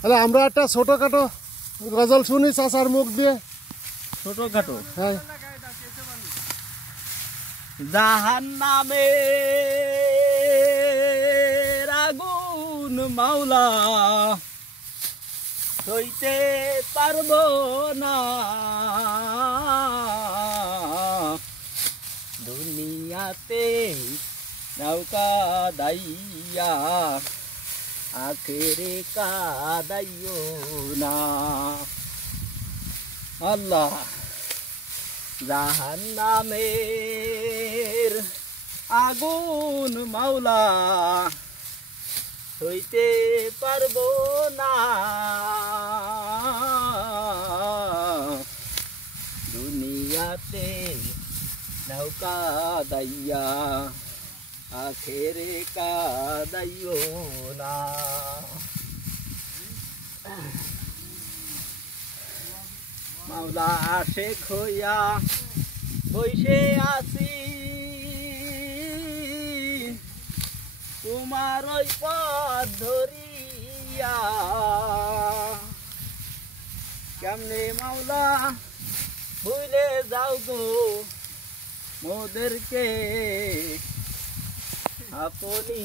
তাহলে আমরা একটা ছোটখাটো গজল শুনি চাচার মুখ দিয়ে। ছোটখাটো? হ্যাঁ। জাহান্নামে আগুন মাওলা সইতে পারবো না, দুনিয়াতে নৌকা দাইয়া আখেরে কাদাইও না। আল্লাহ, জাহান্নামের আগুন মাওলা সইতে পারবো না, দুনিয়াতে নৌকা দাইয়া আখেরে কাদাইও না। মাওলা আশেক হইয়া বইসে আছি তোমার ওই পথ ধরিয়া, কেমনে মাওলা ভুলে যাও গো মোদেরকে আপনি।